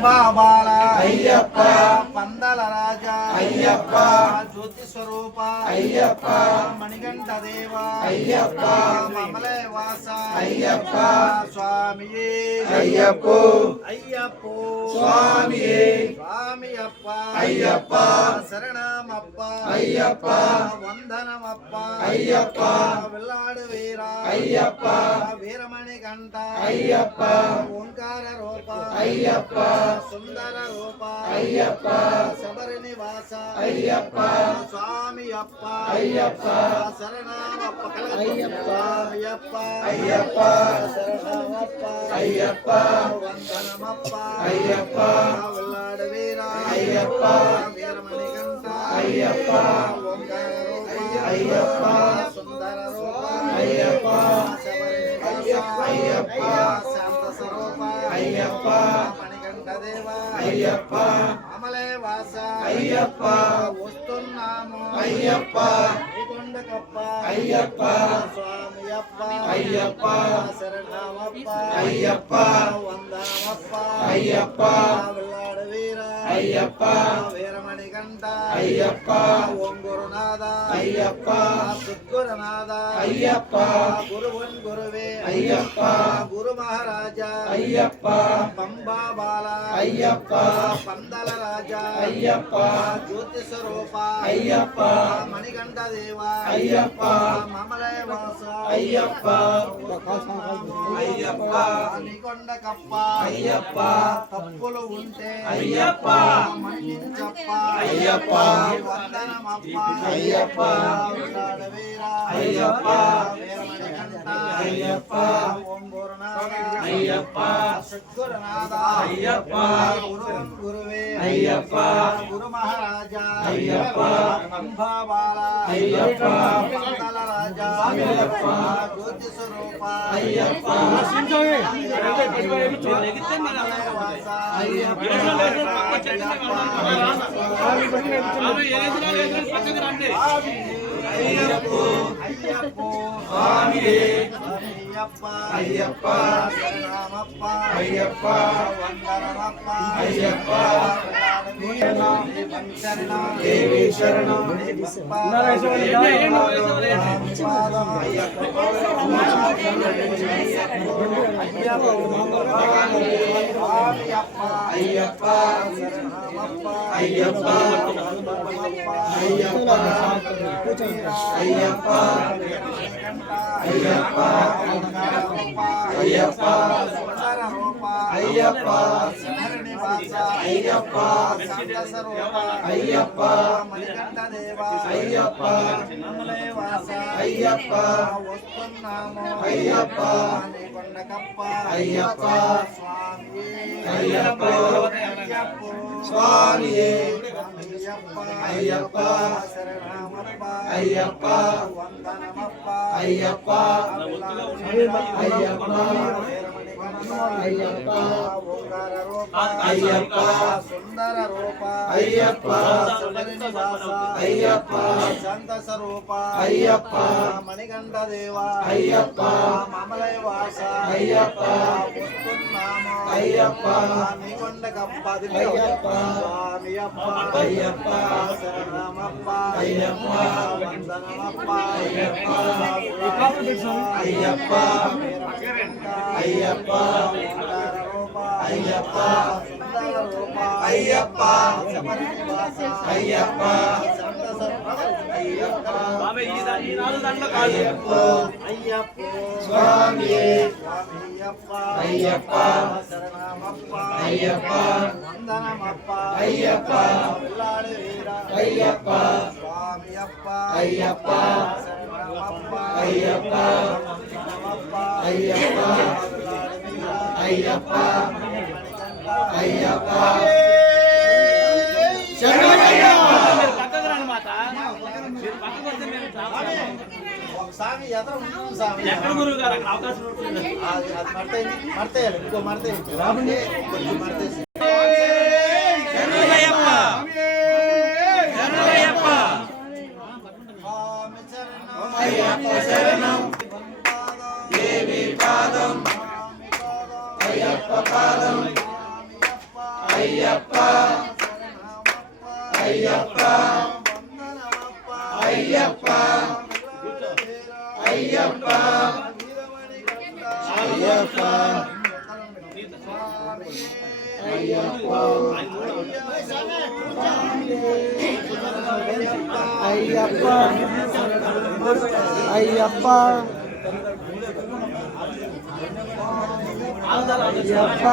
పంబాబాల అయ్యప్ప పందల రాజా అయ్యప్ప జ్యోతి స్వరూప అయ్యప్ప మణికంఠ దేవ అయ్యప్ప మమలే వాస అయ్యప్ప స్వామియే అయ్యప్ప అయ్యప్ప స్వామియే స్వామియప్ప అయ్యప్ప శరణమప్ప అయ్యప్ప వందనమప్ప అయ్యప్ప వెల్లాడు వీర అయ్యప్ప వీరమణి కంఠ అయ్యప్ప ఓంకార రూప అయ్యప్ప సుందర రూప అయ్యప్ప శబరి నివాస అయ్యప్ప స్వామియప్ప అయ్యప్ప శరణమప్ప అయ్యప్ప అయ్యప్ప అయ్యప్ప శరణమప్ప అయ్యప్ప వందనమప్ప అయ్యప్ప వెల్లాడు వీర అయ్యప్ప వీరమణి కంఠ అయ్యప్ప ఓంకార రూప అయ్యప్ప సుందర రూప అయ్యప్ప శబరి నివాస అయ్యప్ప శాంత స్వరూప అయ్యప్ప మణికంఠ దేవ అయ్యప్ప అమలే వాస అయ్యప్ప వస్తున్నాము అయ్యప్ప కొండకప్ప అయ్యప్ప స్వామియప్ప అయ్యప్ప శరణమప్ప అయ్యప్ప వందనమప్ప అయ్యప్ప వెల్లాడు వీర అయ్యప్ప వీరమణి కంఠ అయ్యప్ప ఓం గురునాథ అయ్యప్ప సద్గురునాథ అయ్యప్ప గురువన్ గురువే అయ్యప్ప గురు మహారాజా అయ్యప్ప పంబా బాల అయ్యప్ప పందల రాజా అయ్యప్ప జ్యోతి స్వరూప అయ్యప్ప మణికంఠ దేవ అయ్యప్ప మమలయ వాస అయ్యప్ప అయ్యప్ప నికొండ కప్ప అయ్యప్ప తప్పులు ఉంటే అయ్యప్ప మన్నించప్ప అయ్యప్ప వందనమప్ప అయ్యప్ప వీర అయ్యప్ప వీరమణి కంఠ అయ్యప్ప ఓం గురునాథ అయ్యప్ప సద్గురునాథ అయ్యప్ప గురువన్ గురువే అయ్యప్ప గురు మహారాజా అయ్యప్ప పంబాబాల అయ్యప్ప పందల రాజా అయ్యప్ప జ్యోతి స్వరూప అయ్యప్ప అయ్యప్ప శరణమప్ప అయ్యప్ప వందనమప్ప అయ్యప్ప దేవి శరణం అయ్యప్ప అయ్యప్ప అయ్యప్ప అయ్యప్ప అయ్యప్ప అయ్యప్ప సుందర రూప అయ్యప్ప శబరి నివాస అయ్యప్ప సంతస రూప అయ్యప్ప మణికంఠ దేవ అయ్యప్ప మమలే వాస అయ్యప్ప వస్తున్నాము అయ్యప్ప కొండకప్ప అయ్యప్ప స్వామియే అయ్యప్ప అయ్యప్ప స్వామియే అయ్యప్ప శరణమప్ప అయ్యప్ప వందనమప్ప అయ్యప్ప అయ్యప్ప అయ్యప్ప ఓంకార రూప అయ్యప్ప సుందర రూప అయ్యప్ప శబరి నివాస అయ్యప్ప శాంత స్వరూప అయ్యప్ప మణికంఠ దేవ అయ్యప్ప మమలయ వాస అయ్యప్ప వస్తున్నాము అయ్యప్ప నీకొండకప్ప అయ్యప్ప స్వామియప్ప అయ్యప్ప శరణమప్ప అయ్యప్ప వందనమప్ప అయ్యప్ప అయ్యప్ప అయ్యప్ప అయ్యప్ప సుందర రూప అయ్యప్ప శబరి నివాస అయ్యప్ప అయ్యప్ప అయ్యప్ప అయ్యప్ప స్వామియే స్వామియప్ప అయ్యప్ప శరణమప్ప అయ్యప్ప వందనమప్ప అయ్యప్ప వెల్లాడు వీర అయ్యప్ప స్వామియప్ప అయ్యప్ప శరణమప్ప అయ్యప్ప వందనమప్ప అయ్యప్ప అయ్యప్ప అయ్యప్ప స్వామి ఎక్కడ గురువు గారు అక్కడ అవకాశం మడతాయి ఇంకో మడతాయి కొంచెం మడతాయి శరణం దేవి పాదం అయ్యప్ప పాదం అయ్యప్ప అయ్యప్ప అయ్యప్ప అయ్యప్ప అయ్యప్ప అయ్యప్ప అయ్యప్ప అయ్యప్ప అయ్యప్ప